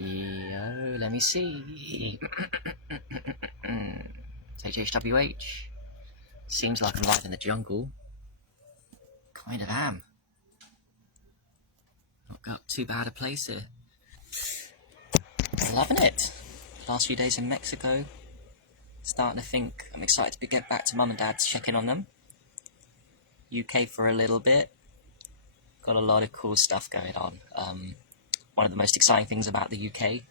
Yo, let me see. HHWH. Seems like I'm live in the jungle. Kind of am. Not got too bad a place here. Loving it. Last few days in Mexico. Starting to think I'm excited to get back to mum and dad to check in on them. UK for a little bit. Got a lot of cool stuff going on. One of the most exciting things about the UK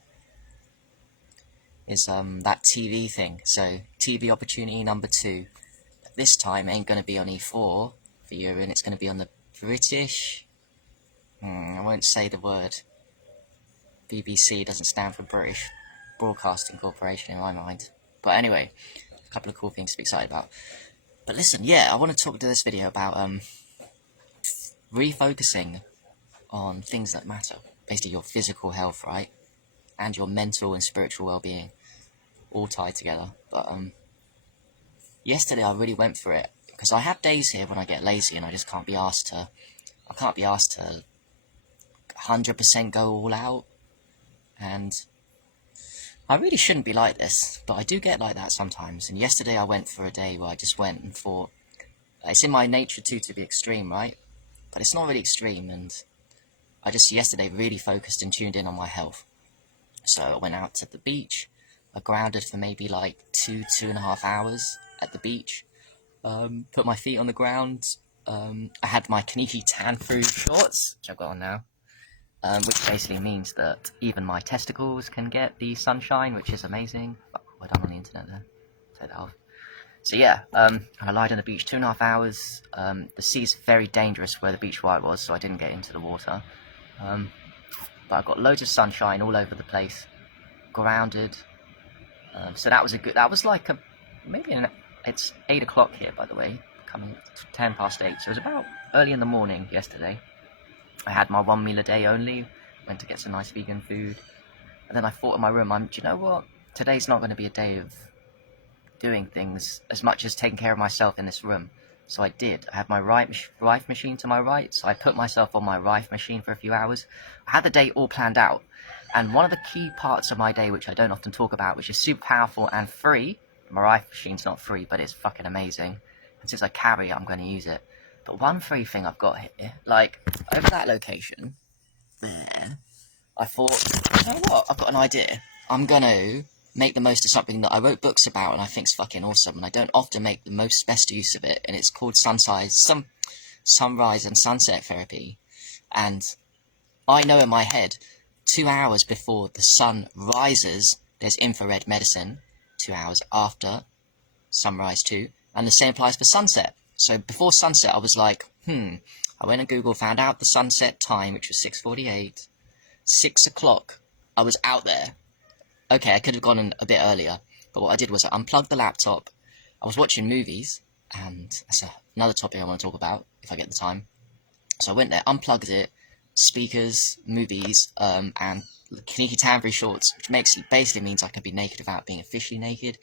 is that TV thing. So TV opportunity number 2. This time ain't going to be on E4 for you, and it's going to be on the British. I won't say the word. BBC doesn't stand for British Broadcasting Corporation in my mind. But anyway, a couple of cool things to be excited about. But listen, yeah, I want to talk to this video about refocusing on things that matter. Basically your physical health, right? And your mental and spiritual well-being. All tied together. But yesterday I really went for it. Because I have days here when I get lazy and I just can't be asked to... I can't be asked to 100% go all out. And I really shouldn't be like this, but I do get like that sometimes. And yesterday I went for a day where I just went and thought, it's in my nature too to be extreme, right? But it's not really extreme, and I just yesterday really focused and tuned in on my health. So I went out to the beach, I grounded for maybe like 2.5 hours at the beach, put my feet on the ground, I had my Kaniki tan-free shorts, which I've got on now. Which basically means that even my testicles can get the sunshine, which is amazing. Oh, we're done on the internet there. Take that off. So yeah, I lied on the beach 2.5 hours. The sea's very dangerous where the beach where I was, so I didn't get into the water. But I got loads of sunshine all over the place. Grounded. So that was a good. That was like a it's 8 o'clock here, by the way. Coming 10 past 8. So it was about early in the morning yesterday. I had my 1 meal a day only, went to get some nice vegan food, and then I thought in my room, do you know what, today's not going to be a day of doing things as much as taking care of myself in this room. So I did. I had my Rife machine to my right, so I put myself on my Rife machine for a few hours. I had the day all planned out, and one of the key parts of my day, which I don't often talk about, which is super powerful and free, my Rife machine's not free, but it's fucking amazing, and since I carry it, I'm going to use it. But one free thing I've got here, like, over that location, there, I thought, you know what, I've got an idea. I'm going to make the most of something that I wrote books about and I think's fucking awesome, and I don't often make the best use of it, and it's called sunrise and sunset therapy. And I know in my head, 2 hours before the sun rises, there's infrared medicine, 2 hours after sunrise too, and the same applies for sunset. So before sunset, I was like, I went on Google, found out the sunset time, which was 6:48. 6 o'clock, I was out there. Okay, I could have gone a bit earlier, but what I did was I unplugged the laptop. I was watching movies, and that's another topic I want to talk about, if I get the time. So I went there, unplugged it, speakers, movies, and Kaniki tan-free shorts, which basically means I can be naked without being officially naked,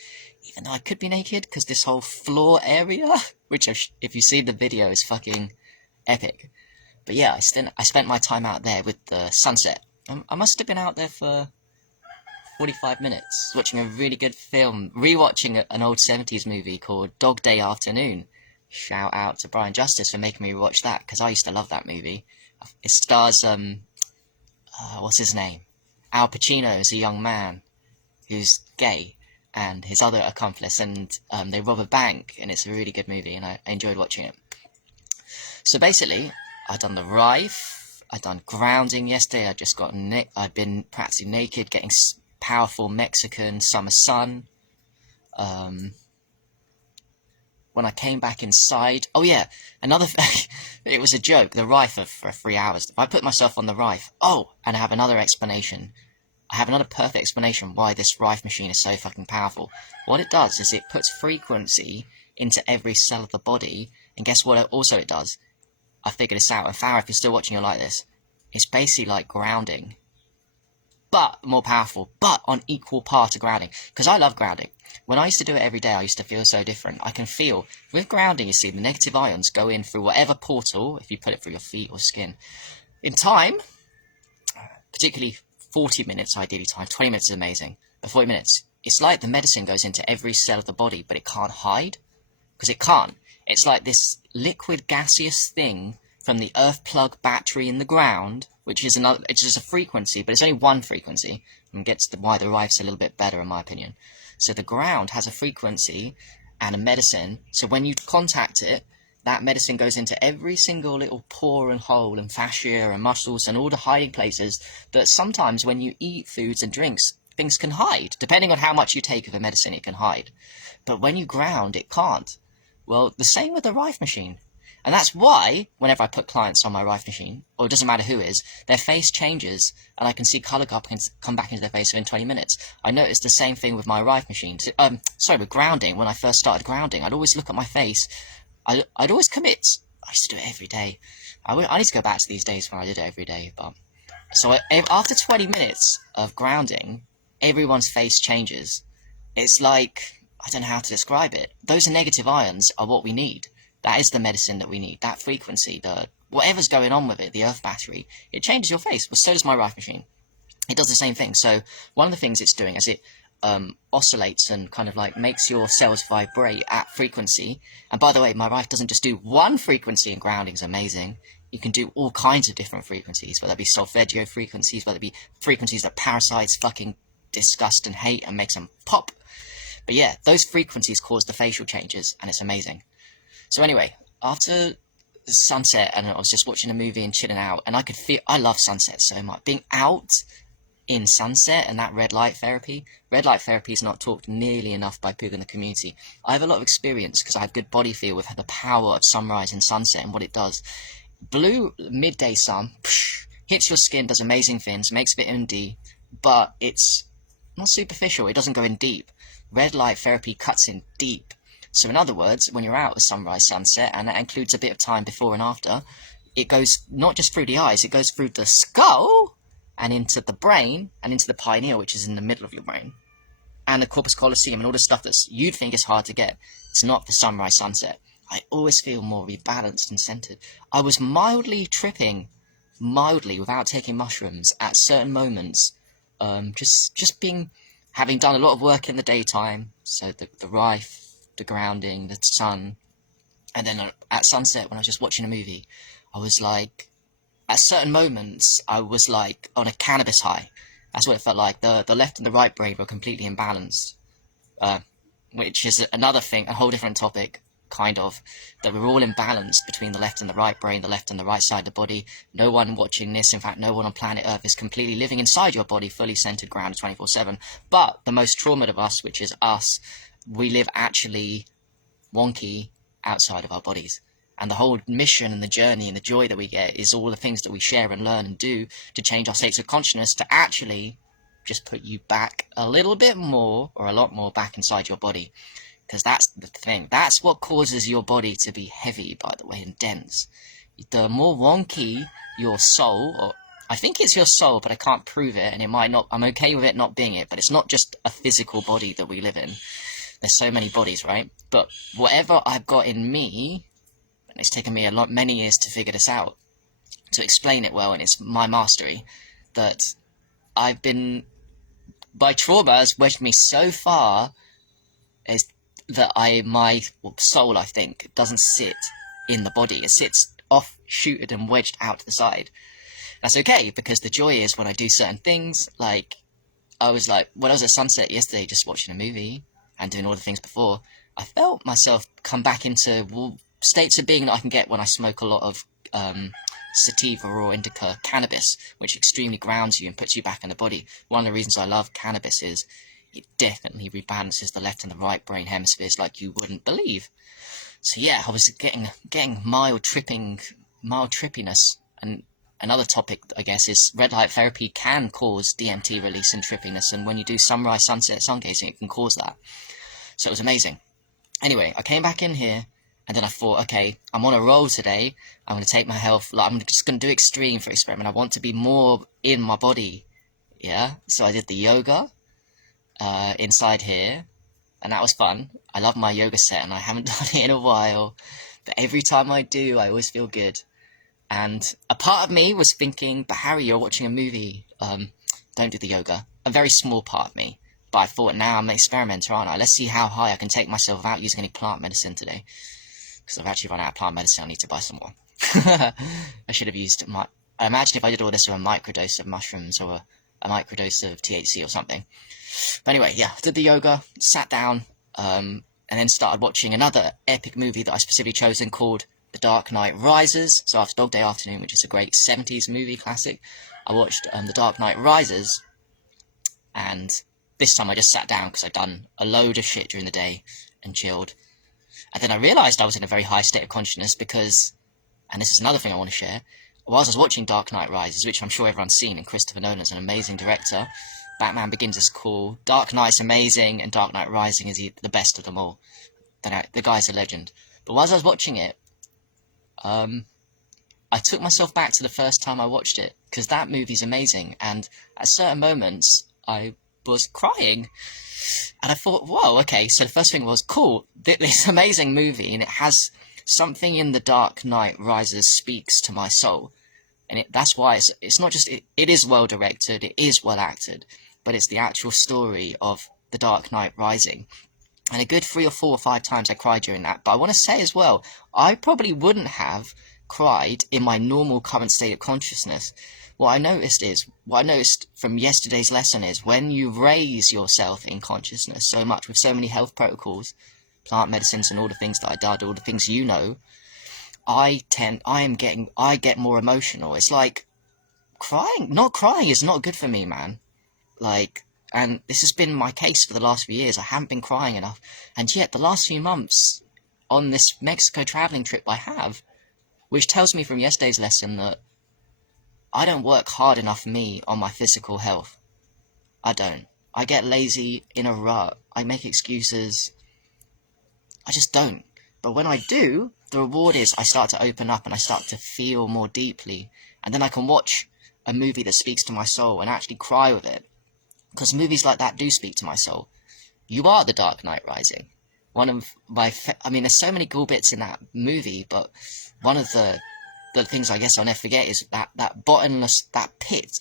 even though I could be naked, because this whole floor area, which if you see the video, is fucking epic. But yeah, I spent my time out there with the sunset. I must have been out there for 45 minutes, watching a really good film, rewatching an old 70s movie called Dog Day Afternoon. Shout out to Brian Justice for making me watch that, because I used to love that movie. It stars, what's his name? Al Pacino is a young man who's gay, and his other accomplice, and they rob a bank, and it's a really good movie, and I enjoyed watching it. So basically, I'd done the Rife, I'd done grounding yesterday, I'd been practically naked, getting powerful Mexican summer sun. When I came back inside, oh yeah, another it was a joke, the Rife for 3 hours. If I put myself on the Rife, and I have another explanation. I have another perfect explanation why this Rife machine is so fucking powerful. What it does is it puts frequency into every cell of the body, and guess what also it does? I figured this out, and Farah, if you're still watching, you'll like this. It's basically like grounding, but more powerful, but on equal part of grounding. Because I love grounding. When I used to do it every day, I used to feel so different. I can feel, with grounding, you see, the negative ions go in through whatever portal, if you put it through your feet or skin. In time, particularly 40 minutes ideally time. 20 minutes is amazing. But 40 minutes, it's like the medicine goes into every cell of the body, but it can't hide. Because it can't. It's like this liquid gaseous thing from the earth plug battery in the ground, which is another, it's just a frequency, but it's only one frequency, and gets why the rife's a little bit better in my opinion. So the ground has a frequency and a medicine, so when you contact it, that medicine goes into every single little pore and hole and fascia and muscles and all the hiding places that sometimes when you eat foods and drinks, things can hide. Depending on how much you take of a medicine, it can hide. But when you ground, it can't. Well, the same with the Rife machine. And that's why, whenever I put clients on my Rife machine, or it doesn't matter who is, their face changes, and I can see colour come back into their face within 20 minutes. I noticed the same thing with my Rife machine. With grounding, when I first started grounding, I'd always look at my face. I'd always commit. I used to do it every day. I need to go back to these days when I did it every day. After 20 minutes of grounding, everyone's face changes. It's like, I don't know how to describe it. Those negative ions are what we need. That is the medicine that we need. That frequency, whatever's going on with it, the earth battery, it changes your face. Well, so does my Rife machine. It does the same thing. So one of the things it's doing is it oscillates and kind of like makes your cells vibrate at frequency. And by the way, my Rife doesn't just do one frequency, and grounding is amazing. You can do all kinds of different frequencies, whether it be solfeggio frequencies, whether it be frequencies that parasites fucking disgust and hate and makes them pop. But yeah, those frequencies cause the facial changes, and it's amazing. So anyway, after sunset, and I was just watching a movie and chilling out, and I could feel, I love sunset so much. Being out in sunset and that red light therapy is not talked nearly enough by people in the community. I have a lot of experience because I have good body feel with the power of sunrise and sunset and what it does. Blue midday sun hits your skin, does amazing things, makes vitamin D, but it's not superficial, it doesn't go in deep. Red light therapy cuts in deep. So in other words, when you're out at sunrise, sunset, and that includes a bit of time before and after, it goes not just through the eyes, it goes through the skull and into the brain and into the pineal, which is in the middle of your brain, and the corpus callosum and all the stuff that you'd think is hard to get. It's not the sunrise, sunset. I always feel more rebalanced and centered. I was mildly tripping, without taking mushrooms at certain moments, just being, having done a lot of work in the daytime, so the Rife, the grounding, the sun, and then at sunset when I was just watching a movie, I was like, at certain moments, I was like on a cannabis high. That's what it felt like. The left and the right brain were completely imbalanced, which is another thing, a whole different topic, kind of, that we're all imbalanced between the left and the right brain, the left and the right side of the body. No one watching this, in fact, no one on planet Earth is completely living inside your body, fully centered, grounded 24/7. But the most traumatized of us, which is us, we live actually wonky outside of our bodies. And the whole mission and the journey and the joy that we get is all the things that we share and learn and do to change our states of consciousness to actually just put you back a little bit more, or a lot more, back inside your body. Because that's the thing. That's what causes your body to be heavy, by the way, and dense. The more wonky your soul, or I think it's your soul, but I can't prove it, and it might not, I'm okay with it not being it, but it's not just a physical body that we live in. There's so many bodies, right? But whatever I've got in me, and it's taken me many years to figure this out, to explain it well, and it's my mastery, that I've been, my trauma has wedged me so far, is that my soul, I think, doesn't sit in the body. It sits off-shooted and wedged out to the side. That's okay, because the joy is when I do certain things, like, I was like, when I was at sunset yesterday just watching a movie and doing all the things before, I felt myself come back into states of being that I can get when I smoke a lot of sativa or indica cannabis, which extremely grounds you and puts you back in the body. One of the reasons I love cannabis is it definitely rebalances the left and the right brain hemispheres like you wouldn't believe. So yeah, I was getting mild trippiness. And another topic, I guess, is red light therapy can cause DMT release and trippiness, and when you do sunrise, sunset, sun gazing, it can cause that. So it was amazing. Anyway, I came back in here, and then I thought, okay, I'm on a roll today. I'm going to take my health, like, I'm just going to do extreme for experiment. I want to be more in my body, yeah? So I did the yoga inside here, and that was fun. I love my yoga set, and I haven't done it in a while, but every time I do, I always feel good. And a part of me was thinking, but Harry, you're watching a movie. don't do the yoga. A very small part of me. But I thought, now I'm an experimenter, aren't I? Let's see how high I can take myself without using any plant medicine today. Because I've actually run out of plant medicine, I need to buy some more. I should have used imagine if I did all this with a microdose of mushrooms or a microdose of THC or something. But anyway, yeah, did the yoga, sat down, and then started watching another epic movie that I specifically chosen called The Dark Knight Rises. So after Dog Day Afternoon, which is a great 70s movie classic, I watched The Dark Knight Rises, and this time I just sat down because I'd done a load of shit during the day and chilled. And then I realised I was in a very high state of consciousness because, and this is another thing I want to share, whilst I was watching Dark Knight Rises, which I'm sure everyone's seen, and Christopher Nolan's an amazing director, Batman Begins is cool, Dark Knight's amazing, and Dark Knight Rising is the best of them all. The guy's a legend. But whilst I was watching it, I took myself back to the first time I watched it, because that movie's amazing, and at certain moments, I was crying, and I thought, whoa, okay, so the first thing was, cool, this amazing movie, and it has something in The Dark Knight Rises speaks to my soul, and that's why it's not just, it is well directed, it is well acted, but it's the actual story of The Dark Knight Rising. And a good 3 or 4 or 5 times I cried during that. But I want to say as well, I probably wouldn't have cried in my normal current state of consciousness. What I noticed from yesterday's lesson is when you raise yourself in consciousness so much with so many health protocols, plant medicines and all the things that I did, all the things you know, I get more emotional. It's like not crying is not good for me, man. And this has been my case for the last few years. I haven't been crying enough. And yet, the last few months on this Mexico traveling trip I have, which tells me from yesterday's lesson that I don't work hard enough for me on my physical health. I don't. I get lazy in a rut. I make excuses. I just don't. But when I do, the reward is I start to open up and I start to feel more deeply. And then I can watch a movie that speaks to my soul and actually cry with it. Because movies like that do speak to my soul. You are The Dark Knight Rising. One of my... there's so many cool bits in that movie, but one of the things I guess I'll never forget is that bottomless... that pit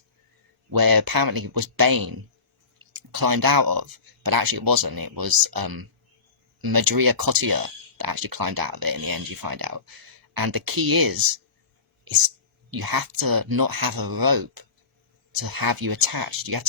where apparently was Bane climbed out of. But actually it wasn't. It was Madria Cottier that actually climbed out of it in the end, you find out. And the key is you have to not have a rope to have you attached. You have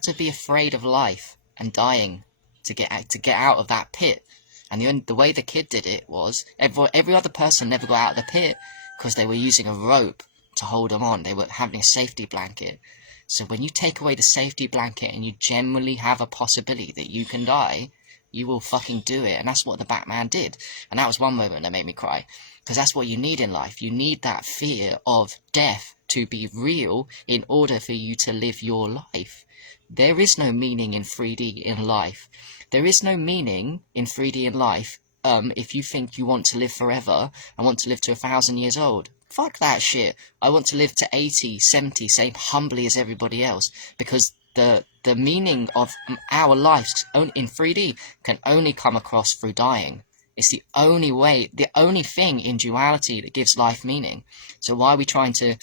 to be afraid of life and dying to get out of that pit. And the way the kid did it was every other person never got out of the pit because they were using a rope to hold them on. They were having a safety blanket. So when you take away the safety blanket and you genuinely have a possibility that you can die, you will fucking do it. And that's what the Batman did. And that was one moment that made me cry. Because that's what you need in life. You need that fear of death to be real in order for you to live your life. There is no meaning in 3D in life. There is no meaning in 3D in life if you think you want to live forever and want to live to 1,000 years old. Fuck that shit. I want to live to 80, 70, same humbly as everybody else. Because the meaning of our lives in 3D can only come across through dying. It's the only way, the only thing in duality that gives life meaning. So why are we trying to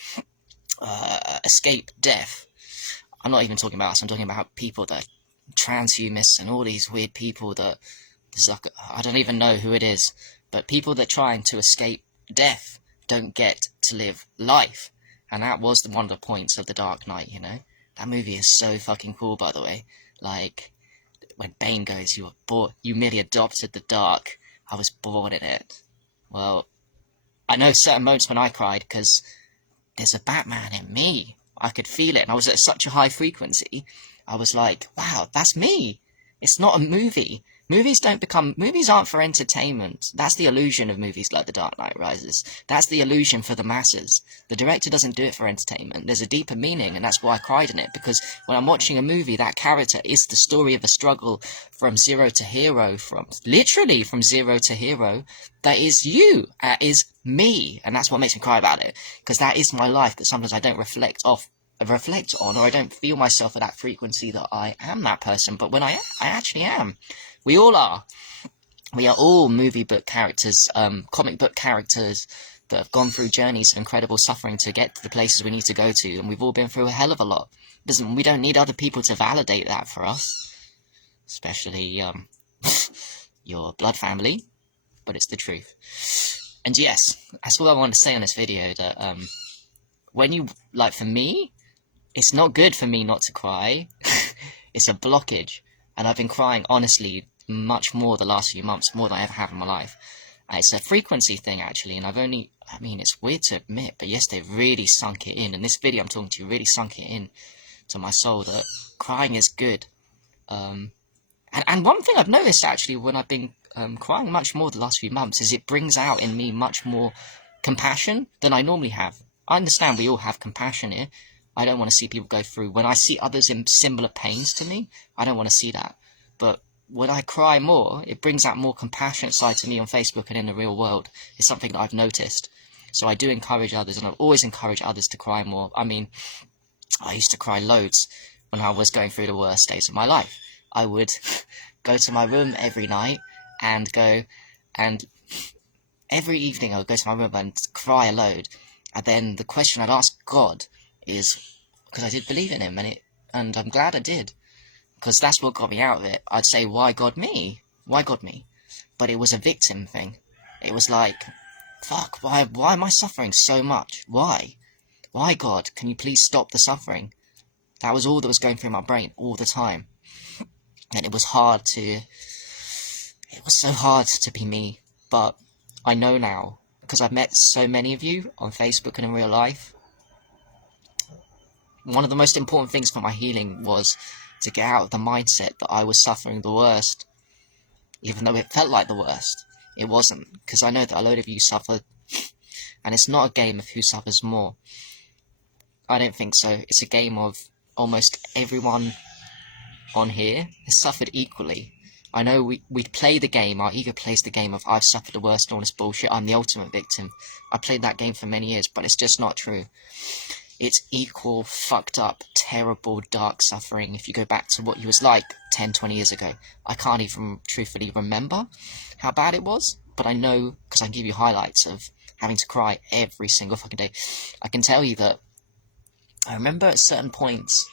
escape death? I'm not even talking about us. I'm talking about people that transhumanists and all these weird people that I don't even know who it is, but people that trying to escape death don't get to live life. And that was one of the points of The Dark Knight, you know. That movie is so fucking cool, by the way. Like when Bane goes, you merely adopted the dark. I was born in it. Well, I know certain moments when I cried because there's a Batman in me. I could feel it, and I was at such a high frequency. I was like, wow, that's me. It's not a movie. Movies aren't for entertainment. That's the illusion of movies like The Dark Knight Rises. That's the illusion for the masses. The director doesn't do it for entertainment. There's a deeper meaning, and that's why I cried in it, because when I'm watching a movie, that character is the story of a struggle from zero to hero, literally from zero to hero. That is you. That is me. And that's what makes me cry about it, because that is my life that sometimes I don't reflect on, or I don't feel myself at that frequency that I am that person. But when I actually am. We all are. We are all movie book characters, comic book characters, that have gone through journeys of incredible suffering to get to the places we need to go to, and we've all been through a hell of a lot. We don't need other people to validate that for us, especially your blood family, but it's the truth. And yes, that's all I want to say on this video, that when you, like, for me, it's not good for me not to cry. It's a blockage, and I've been crying, honestly, much more the last few months, more than I ever have in my life. It's a frequency thing, actually, and it's weird to admit, but yesterday really sunk it in, and this video I'm talking to you really sunk it in to my soul, that crying is good. And one thing I've noticed, actually, when I've been crying much more the last few months, is it brings out in me much more compassion than I normally have. I understand we all have compassion here. I don't want to see people go through. When I see others in similar pains to me, I don't want to see that. But when I cry more, it brings out more compassionate side to me on Facebook and in the real world. It's something that I've noticed. So I do encourage others, and I've always encouraged others to cry more. I mean, I used to cry loads when I was going through the worst days of my life. I would go to my room every night and every evening I would go to my room and cry a load. And then the question I'd ask God is, because I did believe in him, and I'm glad I did, because that's what got me out of it. I'd say, why God me? Why God me? But it was a victim thing. It was like, fuck, why am I suffering so much? Why? Why, God? Can you please stop the suffering? That was all that was going through my brain all the time. And it was so hard to be me. But I know now, because I've met so many of you on Facebook and in real life, one of the most important things for my healing was to get out of the mindset that I was suffering the worst, even though it felt like the worst. It wasn't, because I know that a load of you suffered, and it's not a game of who suffers more. I don't think so. It's a game of almost everyone on here has suffered equally. I know we play the game, our ego plays the game of I've suffered the worst and all this bullshit, I'm the ultimate victim. I played that game for many years, but it's just not true. It's equal, fucked up, terrible, dark suffering if you go back to what you was like 10, 20 years ago. I can't even truthfully remember how bad it was, but I know, because I can give you highlights of having to cry every single fucking day. I can tell you that I remember at certain points,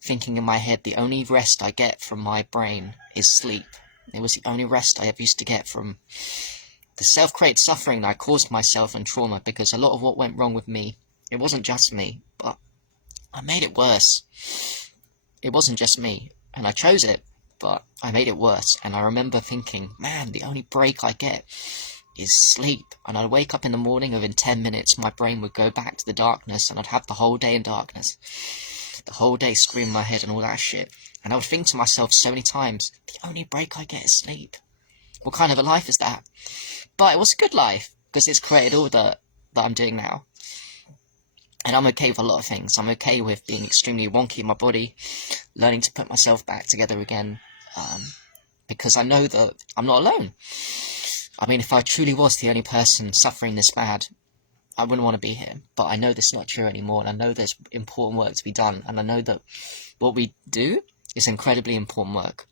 thinking in my head, the only rest I get from my brain is sleep. It was the only rest I ever used to get from the self-created suffering that I caused myself and trauma, because a lot of what went wrong with me, it wasn't just me, but I made it worse. It wasn't just me, and I chose it, but I made it worse. And I remember thinking, man, the only break I get is sleep. And I'd wake up in the morning, within 10 minutes, my brain would go back to the darkness, and I'd have the whole day in darkness. The whole day screaming in my head and all that shit. And I would think to myself so many times, the only break I get is sleep. What kind of a life is that? But it was a good life, because it's created all that I'm doing now. And I'm okay with a lot of things. I'm okay with being extremely wonky in my body, learning to put myself back together again, because I know that I'm not alone. I mean, if I truly was the only person suffering this bad, I wouldn't want to be here. But I know that's not true anymore, and I know there's important work to be done, and I know that what we do is incredibly important work.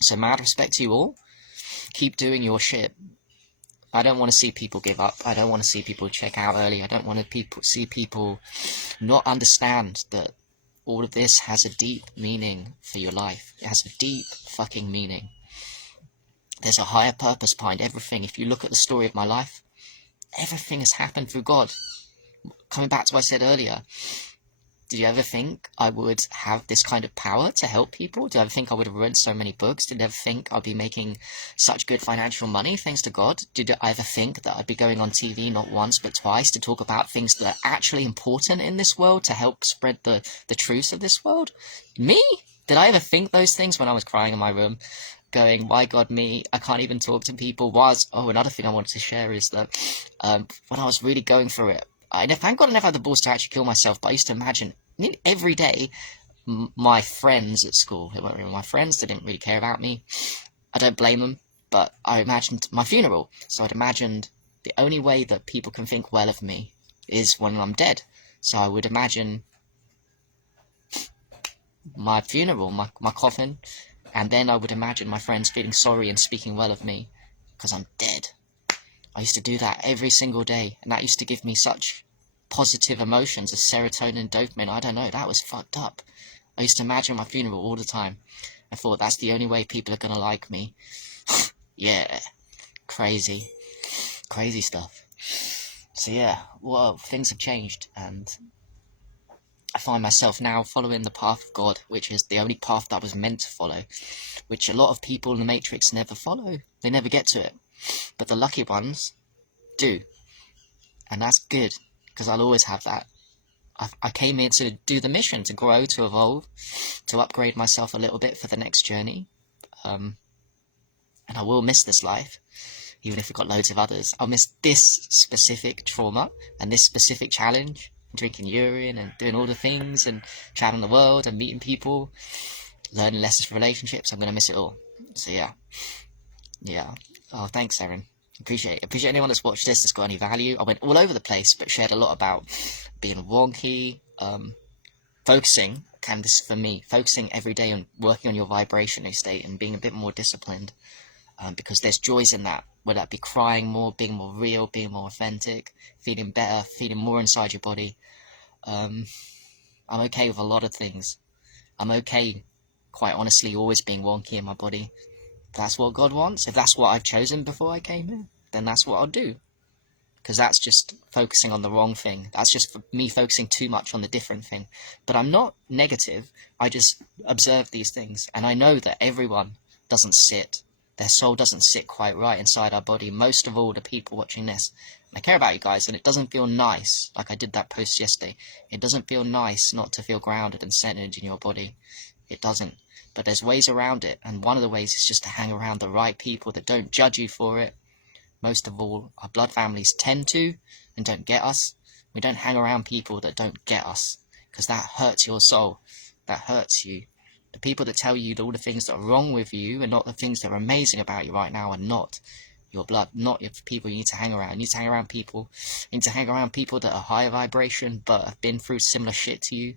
So mad respect to you all. Keep doing your shit. I don't want to see people give up. I don't want to see people check out early. I don't want to see people not understand that all of this has a deep meaning for your life. It has a deep fucking meaning. There's a higher purpose behind everything. If you look at the story of my life, everything has happened through God. Coming back to what I said earlier, did you ever think I would have this kind of power to help people? Did you ever think I would have read so many books? Did you ever think I'd be making such good financial money thanks to God? Did I ever think that I'd be going on TV not once but twice to talk about things that are actually important in this world, to help spread the truths of this world? Me? Did I ever think those things when I was crying in my room, going, why God me? I can't even talk to people. Another thing I wanted to share is that when I was really going through it, thank God I never had the balls to actually kill myself, but I used to imagine nearly every day my friends at school, who weren't really my friends, they didn't really care about me. I don't blame them, but I imagined my funeral. So I'd imagined the only way that people can think well of me is when I'm dead. So I would imagine my funeral, my coffin, and then I would imagine my friends feeling sorry and speaking well of me. because I'm dead. I used to do that every single day, and that used to give me such positive emotions of serotonin, dopamine. I don't know, that was fucked up. I used to imagine my funeral all the time. I thought that's the only way people are gonna like me. Yeah, crazy stuff. So yeah, well, things have changed, and I find myself now following the path of God, which is the only path that I was meant to follow, which a lot of people in the Matrix never follow. They never get to it. But the lucky ones do. And that's good, because I'll always have that. I came here to do the mission, to grow, to evolve, to upgrade myself a little bit for the next journey. And I will miss this life, even if we've got loads of others. I'll miss this specific trauma and this specific challenge, drinking urine and doing all the things and traveling the world and meeting people, learning lessons for relationships. I'm going to miss it all. So yeah. Oh, thanks, Erin. Appreciate anyone that's watched this that's got any value. I went all over the place, but shared a lot about being wonky, focusing, and this is for me, focusing every day on working on your vibrational state and being a bit more disciplined, because there's joys in that, whether that be crying more, being more real, being more authentic, feeling better, feeling more inside your body. I'm okay with a lot of things. I'm okay, quite honestly, always being wonky in my body. If that's what God wants, if that's what I've chosen before I came here, then that's what I'll do. Because that's just focusing on the wrong thing. That's just for me focusing too much on the different thing. But I'm not negative. I just observe these things. And I know that everyone doesn't sit. Their soul doesn't sit quite right inside our body. Most of all, the people watching this. And I care about you guys, and it doesn't feel nice, like I did that post yesterday. It doesn't feel nice not to feel grounded and centered in your body. It doesn't. But there's ways around it. And one of the ways is just to hang around the right people that don't judge you for it. Most of all, our blood families tend to and don't get us. We don't hang around people that don't get us, because that hurts your soul. That hurts you. The people that tell you all the things that are wrong with you and not the things that are amazing about you right now are not your blood, not your people you need to hang around. You need to hang around people. You need to hang around people that are higher vibration but have been through similar shit to you.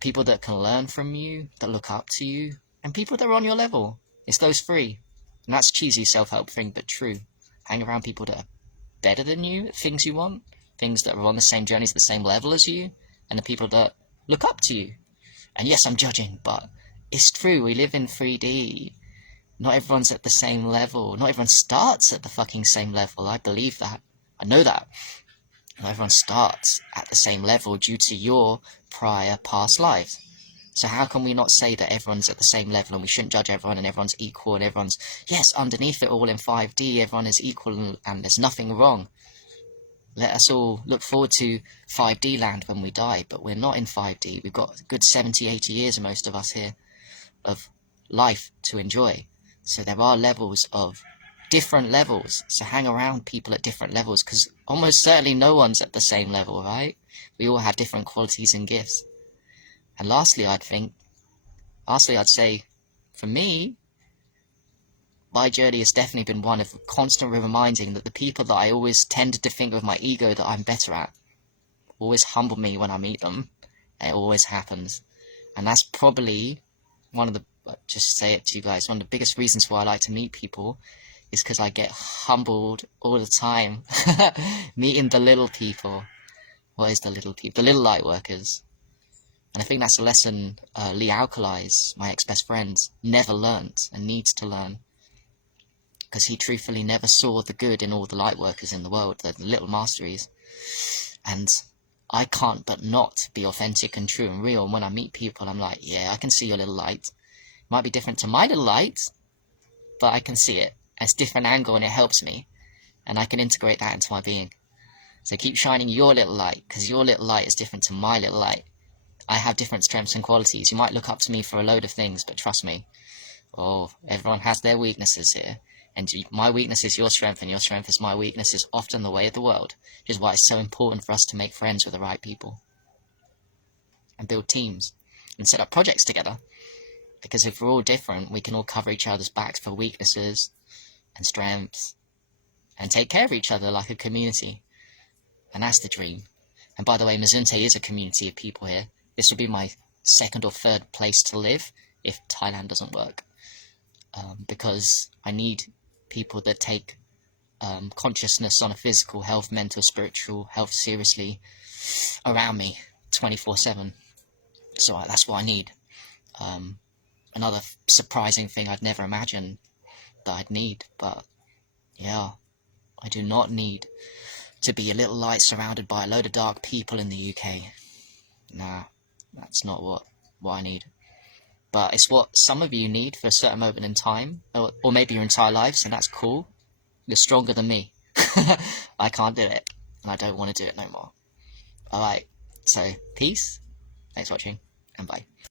People that can learn from you, that look up to you, and people that are on your level. It's those three. And that's a cheesy self-help thing, but true. Hang around people that are better than you at things you want, things that are on the same journeys, the same level as you, and the people that look up to you. And yes, I'm judging, but it's true. We live in 3D. Not everyone's at the same level. Not everyone starts at the fucking same level. I believe that. I know that. Not everyone starts at the same level due to your prior past lives. So how can we not say that everyone's at the same level and we shouldn't judge everyone and everyone's equal and everyone's, yes, underneath it all in 5D, everyone is equal and there's nothing wrong. Let us all look forward to 5D land when we die, but we're not in 5D. We've got a good 70, 80 years, most of us here, of life to enjoy. So there are levels of different levels. So hang around people at different levels, because almost certainly no one's at the same level, right? We all have different qualities and gifts. And lastly, I'd say, for me, my journey has definitely been one of constant reminding that the people that I always tended to think with my ego that I'm better at always humble me when I meet them. It always happens. And that's probably one of the, just say it to you guys, one of the biggest reasons why I like to meet people is because I get humbled all the time. Meeting the little people. What is the little people? The little light workers. And I think that's a lesson Lee Alkali's, my ex-best friend, never learnt and needs to learn. Because he truthfully never saw the good in all the light workers in the world, the little masteries. And I can't but not be authentic and true and real. And when I meet people, I'm like, yeah, I can see your little light. It might be different to my little light, but I can see it. It's a different angle and it helps me. And I can integrate that into my being. So keep shining your little light, because your little light is different to my little light. I have different strengths and qualities. You might look up to me for a load of things, but trust me, everyone has their weaknesses here. And my weakness is your strength, and your strength is my weakness, is often the way of the world. Which is why it's so important for us to make friends with the right people. And build teams. And set up projects together. Because if we're all different, we can all cover each other's backs for weaknesses and strengths. And take care of each other like a community. And that's the dream. And by the way, Mazunte is a community of people here. This will be my second or third place to live if Thailand doesn't work. Because I need people that take consciousness on a physical health, mental, spiritual health seriously around me 24/7. So that's what I need. Another surprising thing I'd never imagined that I'd need, but yeah, I do not need to be a little light surrounded by a load of dark people in the UK. Nah, that's not what I need. But it's what some of you need for a certain moment in time, or maybe your entire lives, and that's cool. You're stronger than me. I can't do it, and I don't want to do it no more. Alright, so peace, thanks for watching, and bye.